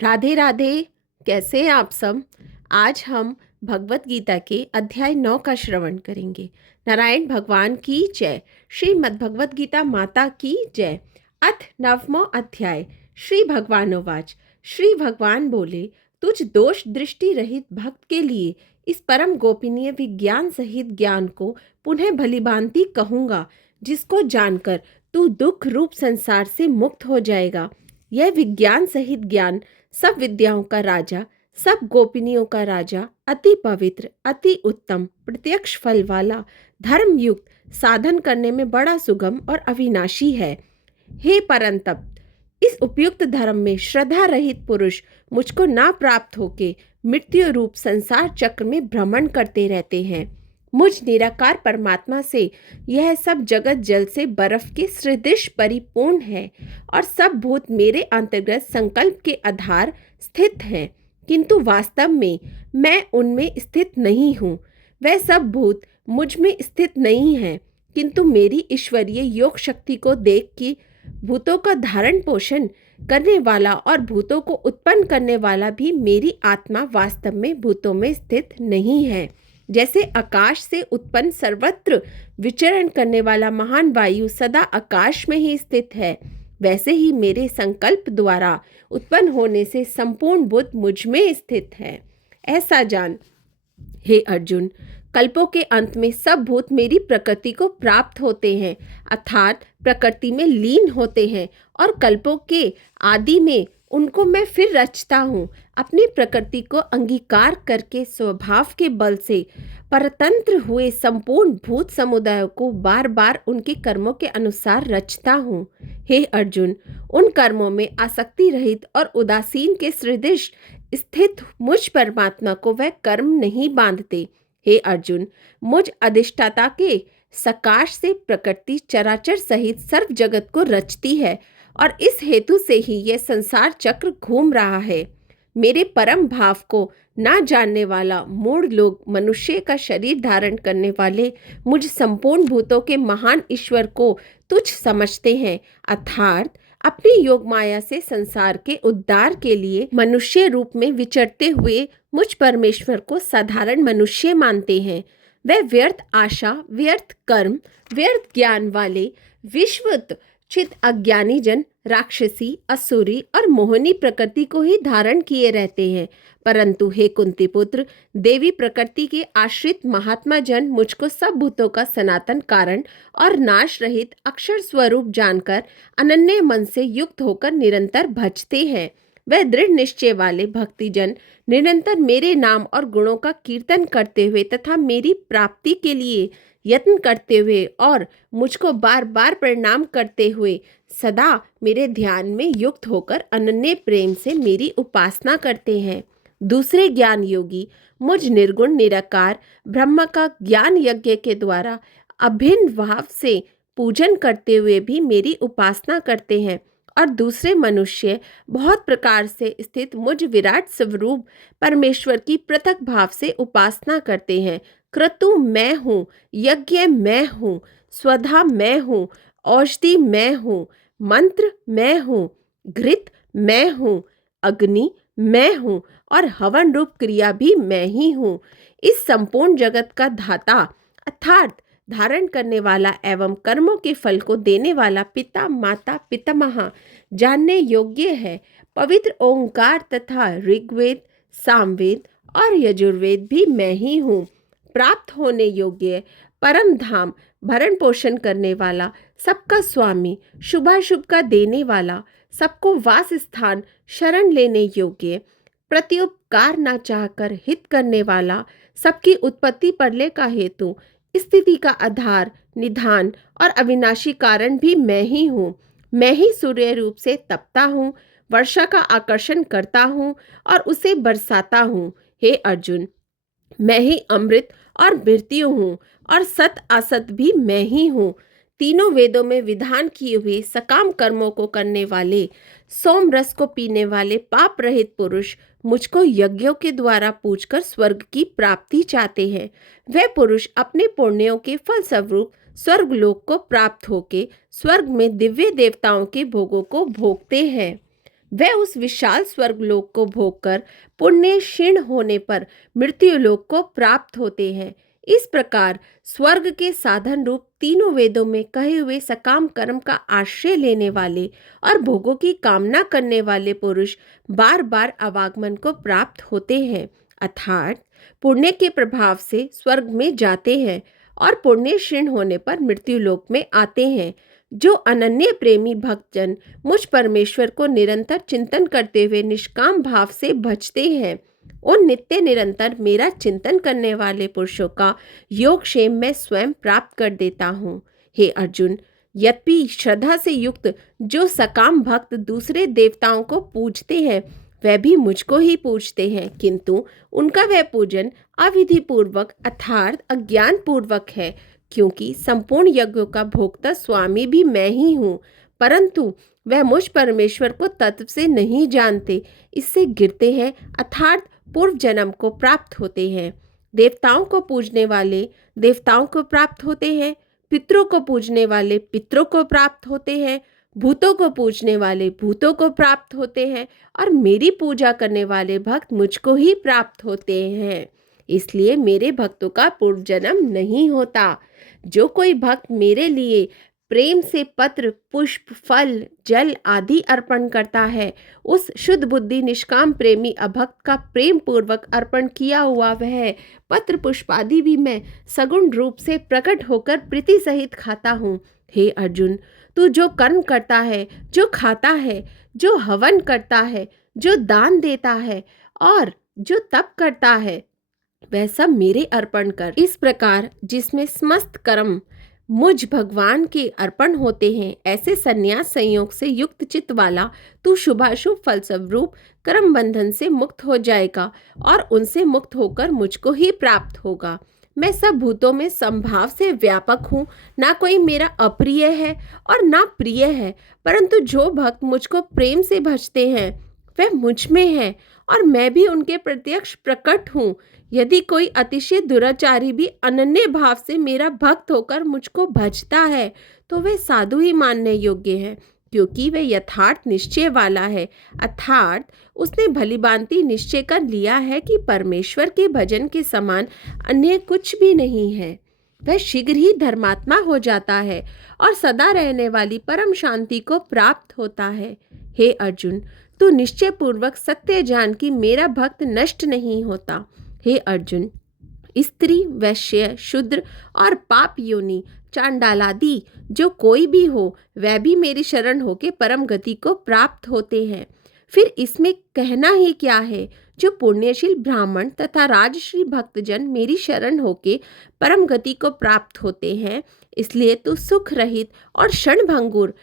राधे राधे। कैसे हैं आप सब। आज हम भगवत गीता के अध्याय 9 का श्रवण करेंगे। नारायण भगवान की जय। श्रीमद् भगवत गीता माता की जय। अथ नवमो अध्याय। श्री भगवानोवाच। श्री भगवान बोले, तुझ दोष दृष्टि रहित भक्त के लिए इस परम गोपनीय विज्ञान सहित ज्ञान को पुनः भलीभांति कहूँगा, जिसको जानकर तू दुख रूप संसार से मुक्त हो जाएगा। यह विज्ञान सहित ज्ञान सब विद्याओं का राजा, सब गोपिनियों का राजा, अति पवित्र, अति उत्तम, प्रत्यक्ष फल वाला, धर्म युक्त, साधन करने में बड़ा सुगम और अविनाशी है। हे परंतप, इस उपयुक्त धर्म में श्रद्धा रहित पुरुष मुझको ना प्राप्त होके मृत्यु रूप संसार चक्र में भ्रमण करते रहते हैं। मुझ निराकार परमात्मा से यह सब जगत जल से बर्फ के सदृश परिपूर्ण है और सब भूत मेरे अंतर्गत संकल्प के आधार स्थित हैं, किंतु वास्तव में मैं उनमें स्थित नहीं हूँ। वह सब भूत मुझ में स्थित नहीं हैं, किंतु मेरी ईश्वरीय योग शक्ति को देख कि भूतों का धारण पोषण करने वाला और भूतों को उत्पन्न करने वाला भी मेरी आत्मा वास्तव में भूतों में स्थित नहीं है। जैसे आकाश से उत्पन्न सर्वत्र विचरण करने वाला महान वायु सदा आकाश में ही स्थित है, वैसे ही मेरे संकल्प द्वारा उत्पन्न होने से संपूर्ण भूत मुझ में स्थित है। ऐसा जान हे अर्जुन, कल्पों के अंत में सब भूत मेरी प्रकृति को प्राप्त होते हैं, अर्थात प्रकृति में लीन होते हैं, और कल्पों के आदि में उनको मैं फिर रचता हूँ। अपनी प्रकृति को अंगीकार करके स्वभाव के बल से परतंत्र हुए संपूर्ण भूत समुदायों को बार बार उनके कर्मों के अनुसार रचता हूँ। हे अर्जुन, उन कर्मों में आसक्ति रहित और उदासीन के सदृश स्थित मुझ परमात्मा को वह कर्म नहीं बांधते। हे अर्जुन, मुझ अधिष्ठाता के सकाश से प्रकृति चराचर सहित सर्व जगत को रचती है, और इस हेतु से ही यह संसार चक्र घूम रहा है। मेरे परम भाव को ना जानने वाला मूढ़ लोग मनुष्य का शरीर धारण करने वाले मुझ संपूर्ण भूतों के महान ईश्वर को तुच्छ समझते हैं, अर्थात अपनी योग माया से संसार के उद्धार के लिए मनुष्य रूप में विचरते हुए मुझ परमेश्वर को साधारण मनुष्य मानते हैं। वह व्यर्थ आशा, व्यर्थ कर्म, व्यर्थ ज्ञान वाले विश्वत चित अज्ञानी जन राक्षसी, असुरी और मोहनी प्रकृति को ही धारण किए रहते हैं। परंतु हे कुंती पुत्र, देवी प्रकृति के आश्रित महात्मा जन मुझको सब भूतों का सनातन कारण और नाश रहित अक्षर स्वरूप जानकर अनन्य मन से युक्त होकर निरंतर भजते हैं। वह दृढ़ निश्चय वाले भक्तिजन निरंतर मेरे नाम और गुणों का कीर्तन करते हुए तथा मेरी प्राप्ति के लिए यत्न करते हुए और मुझको बार बार प्रणाम करते हुए सदा मेरे ध्यान में युक्त होकर अनन्य प्रेम से मेरी उपासना करते हैं। दूसरे ज्ञान योगी मुझ निर्गुण निराकार ब्रह्म का ज्ञान यज्ञ के द्वारा अभिन्न भाव से पूजन करते हुए भी मेरी उपासना करते हैं, और दूसरे मनुष्य बहुत प्रकार से स्थित मुझ विराट स्वरूप परमेश्वर की पृथक भाव से उपासना करते हैं। क्रतु मैं हूँ, यज्ञ मैं हूँ, स्वधा मैं हूँ, औषधि मैं हूँ, मंत्र मैं हूँ, घृत मैं हूँ, अग्नि मैं हूँ, और हवन रूप क्रिया भी मैं ही हूँ। इस संपूर्ण जगत का धाता अर्थात धारण करने वाला एवं कर्मों के फल को देने वाला पिता, माता, पितामह जानने योग्य है। पवित्र ओंकार तथा ऋग्वेद, सामवेद और यजुर्वेद भी मैं ही हूँ। प्राप्त होने योग्य परम धाम भरण पोषण करने वाला, सबका स्वामी, शुभाशुभ का देने वाला, सबको वास स्थान शरण लेने योग्य, प्रत्युपकार न चाहकर हित करने वाला, सबकी उत्पत्ति प्रलय का हेतु, स्थिति का आधार, निधान और अविनाशी कारण भी मैं ही हूँ। मैं ही सूर्य रूप से तपता हूँ, वर्षा का आकर्षण करता हूँ और उसे बरसाता हूँ। हे अर्जुन, मैं ही अमृत और मृत्यु हूँ, और सत असत भी मैं ही हूँ। तीनों वेदों में विधान किए हुए सकाम कर्मों को करने वाले, सोम रस को पीने वाले पाप रहित पुरुष मुझको यज्ञों के द्वारा पूजकर स्वर्ग की प्राप्ति चाहते हैं। वह पुरुष अपने पुण्यों के फल स्वरूप स्वर्ग लोक को प्राप्त होके स्वर्ग में दिव्य देवताओं के भोगों को भोगते हैं। वह उस विशाल स्वर्गलोक को भोगकर पुण्य क्षीण होने पर मृत्युलोक को प्राप्त होते हैं। इस प्रकार स्वर्ग के साधन रूप तीनों वेदों में कहे हुए सकाम कर्म का आश्रय लेने वाले और भोगों की कामना करने वाले पुरुष बार बार अवागमन को प्राप्त होते हैं, अर्थात पुण्य के प्रभाव से स्वर्ग में जाते हैं और पुण्य क्षीण होने पर मृत्युलोक में आते हैं। जो अनन्य प्रेमी भक्तजन मुझ परमेश्वर को निरंतर चिंतन करते हुए निष्काम भाव से भजते हैं, उन नित्य निरंतर मेरा चिंतन करने वाले पुरुषों का योगक्षेम मैं स्वयं प्राप्त कर देता हूँ। हे अर्जुन, यद्यपि श्रद्धा से युक्त जो सकाम भक्त दूसरे देवताओं को पूजते हैं वह भी मुझको ही पूजते हैं, किंतु उनका वह पूजन अविधि पूर्वक अर्थात अज्ञान पूर्वक है, क्योंकि संपूर्ण यज्ञों का भोक्ता स्वामी भी मैं ही हूँ, परंतु वह मुझ परमेश्वर को तत्व से नहीं जानते, इससे गिरते हैं अर्थात पूर्व जन्म को प्राप्त होते हैं। देवताओं को पूजने वाले देवताओं को प्राप्त होते हैं, पितरों को पूजने वाले पितरों को प्राप्त होते हैं, भूतों को पूजने वाले भूतों को प्राप्त होते हैं और मेरी पूजा करने वाले भक्त मुझको ही प्राप्त होते हैं। इसलिए मेरे भक्तों का पूर्व जन्म नहीं होता। जो कोई भक्त मेरे लिए प्रेम से पत्र, पुष्प, फल, जल आदि अर्पण करता है, उस शुद्ध बुद्धि निष्काम प्रेमी अभक्त का प्रेम पूर्वक अर्पण किया हुआ वह पत्र पुष्प आदि भी मैं सगुण रूप से प्रकट होकर प्रीति सहित खाता हूँ। हे अर्जुन, तू जो कर्म करता है, जो खाता है, जो हवन करता है, जो दान देता है और जो तप करता है, वह सब मेरे अर्पण कर। इस प्रकार जिसमें समस्त कर्म मुझ भगवान के अर्पण होते हैं, ऐसे संन्यास संयोग से युक्त चित्त वाला तू शुभाशुभ फल स्वरूप कर्म बंधन से मुक्त हो जाएगा और उनसे मुक्त होकर मुझको ही प्राप्त होगा। मैं सब भूतों में संभाव से व्यापक हूँ, ना कोई मेरा अप्रिय है और ना प्रिय है, परंतु जो भक्त मुझको प्रेम से भजते हैं वह मुझ में है और मैं भी उनके प्रत्यक्ष प्रकट हूँ। यदि कोई अतिशय दुराचारी भी अनन्य भाव से मेरा भक्त होकर मुझको भजता है तो वह साधु ही मानने योग्य है, क्योंकि वह यथार्थ निश्चय वाला है, अर्थात उसने भलीभांति निश्चय कर लिया है कि परमेश्वर के भजन के समान अन्य कुछ भी नहीं है। वह शीघ्र ही धर्मात्मा हो जाता है और सदा रहने वाली परम शांति को प्राप्त होता है। हे अर्जुन, तू निश्चय पूर्वक सत्य जान कि मेरा भक्त नष्ट नहीं होता। हे अर्जुन, स्त्री, वैश्य, शूद्र और पाप योनि, चांडालादि जो कोई भी हो वह भी मेरी शरण होके परम गति को प्राप्त होते हैं। फिर इसमें कहना ही क्या है, जो पुण्यशील ब्राह्मण तथा राजश्री भक्तजन मेरी शरण होके परम गति को प्राप्त होते हैं। इसलिए तू सुख रहित और क्षणभंगुर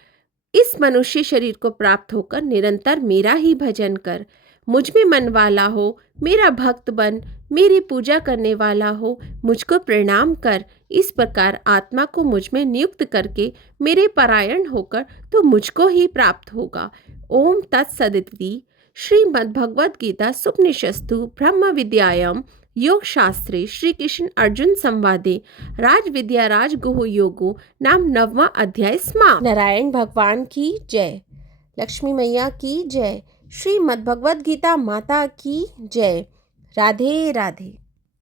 इस मनुष्य शरीर को प्राप्त होकर निरंतर मेरा ही भजन कर। मुझ में मन वाला हो, मेरा भक्त बन, मेरी पूजा करने वाला हो, मुझको प्रणाम कर। इस प्रकार आत्मा को मुझ में नियुक्त करके मेरे परायण होकर तो मुझको ही प्राप्त होगा। ओम तत्सदिति। श्रीमद्भगवद गीता सुपनिषस्तु ब्रह्म विद्यायाम योग शास्त्रे श्री कृष्ण अर्जुन संवादे राज विद्या राज गुह योगो नाम 9वां अध्याय समाप्त। नारायण भगवान की जय, लक्ष्मी मैया की जय, श्रीमद्भगवद गीता माता की जय। राधे राधे।